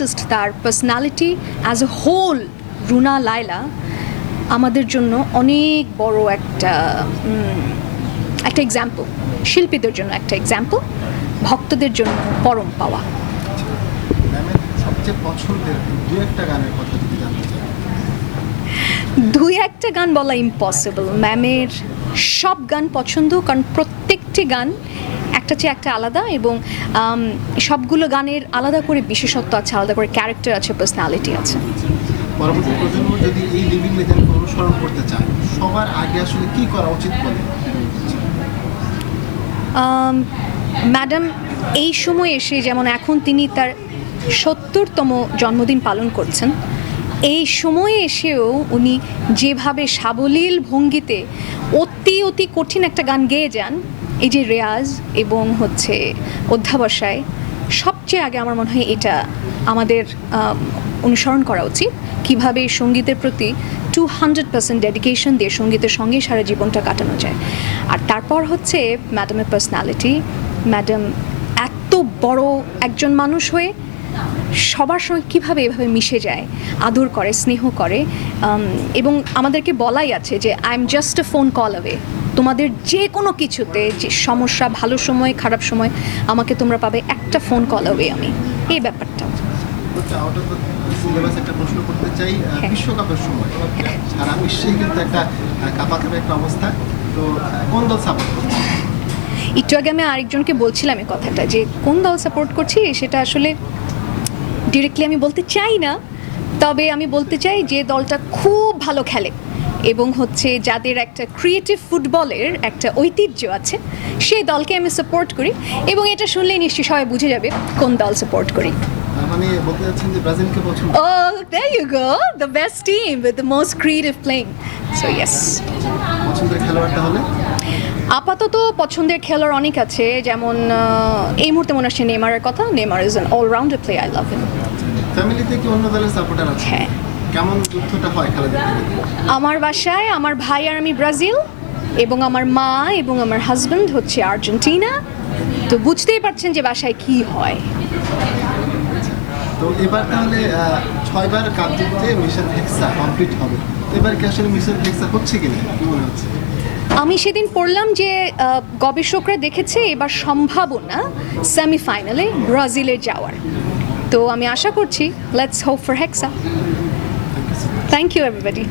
Just তার personality as a whole, Runa Laila আমাদের জন্য অনেক বড় একটা এক্সাম্পল, শিল্পীদের জন্য একটা এক্সাম্পল, ভক্তদের জন্য পরম পাওয়া। ম্যামের সবচেয়ে পছন্দের দু একটা গানের কথা যদি জানতে চাই। দুই একটা গান বলা ইম্পসিবল। ম্যামের সব গান পছন্দ, কারণ প্রত্যেকটি গান একটা চেয়ে একটা আলাদা, এবং সবগুলো গানের আলাদা করে বিশেষত্ব আছে, আলাদা করে ক্যারেক্টার আছে, পার্সোনালিটি আছে। পরবর্তী প্রজন্ম যদি এই লিভিং লেজেন্ডকে অনুসরণ করতে চায়, সবার আগে আসলে কি করা উচিত বলে? ম্যাডাম এই সময় এসে, যেমন এখন তিনি তার ৭০তম জন্মদিন পালন করছেন, এই সময়ে এসেও উনি যেভাবে সাবলীল ভঙ্গিতে অতি কঠিন একটা গান গেয়ে যান, এই যে রেয়াজ এবং অধ্যাবসায়, সবচেয়ে আগে আমার মনে হয় এটা আমাদের অনুসরণ করা উচিত, কীভাবে সঙ্গীতের প্রতি 200% ডেডিকেশন দিয়ে সঙ্গীতের সঙ্গে সারা জীবনটা কাটানো যায়। আর তারপর ম্যাডামের পার্সোনালিটি। ম্যাডাম এত বড় একজন মানুষ হয়ে সবার সঙ্গে কীভাবে এভাবে মিশে যায়, আদর করে, স্নেহ করে, এবং আমাদেরকে বলাই আছে যে I am just a phone call away. তোমাদের যে কোনো কিছুতে, যে সমস্যা, ভালো সময়, খারাপ সময়, আমাকে তোমরা পাবে একটা ফোন কল অ্যাওয়ে। আমি এই ব্যাপারটা একটা প্রশ্ন করতে চাই। বিশ্বকাপের সময় সারা বিশ্বে কিন্তু একটা কাঁপাকাঁপি একটা অবস্থা, তো কোন দল সাপোর্ট করছে? একটু আগে আমি আরেকজনকে বলছিলাম এই কথাটা, যে কোন দল সাপোর্ট করছি সেটা আসলে ডিরেক্টলি আমি বলতে চাই না, তবে আমি বলতে চাই যে দলটা খুব ভালো খেলে এবং যাদের একটা ক্রিয়েটিভ ফুটবলের একটা ঐতিহ্য আছে, সেই দলকে আমি সাপোর্ট করি, এবং এটা শুনলেই নিশ্চয়ই সবাই বুঝে যাবে কোন দল সাপোর্ট করি। মানে বলতে যাচ্ছেন যে ব্রাজিলকে পছন্দ? Oh, there you go, the best team with the most creative playing. So yes. পছন্দের খেলোয়াড়টা হলে? আপাতত পছন্দের খেলোয়াড় অনেক আছে, যেমন এই মুহূর্তে মনে আসছে নেইমারের কথা। Neymar is an all-rounder player, I love him. ফ্যামিলিতে কি অন্য দলের সাপোর্টার আছে? হ্যাঁ। কেমন যুদ্ধটা হয় খেলা দেখতে? আমার বাসায় আমার ভাই আর আমি ব্রাজিল, এবং আমার মা এবং আমার হাজব্যান্ড আর্জেন্টিনা। তো বুঝতেই পারছেন যে বাসায় কি হয়। তো এবার তাহলে 6বার কাপ জিততে মিশন হেক্সা কমপ্লিট হবে। এবার কি আসলে মিশন হেক্সা হচ্ছে কিনা, কি মনে হচ্ছে? আমি সেদিন পড়লাম যে গবেষকরা দেখেছে এবার সম্ভাবনা সেমিফাইনালে ব্রাজিলের যাওয়ার। তো আমি আশা করছি, let's hope for hexa. Thank you everybody.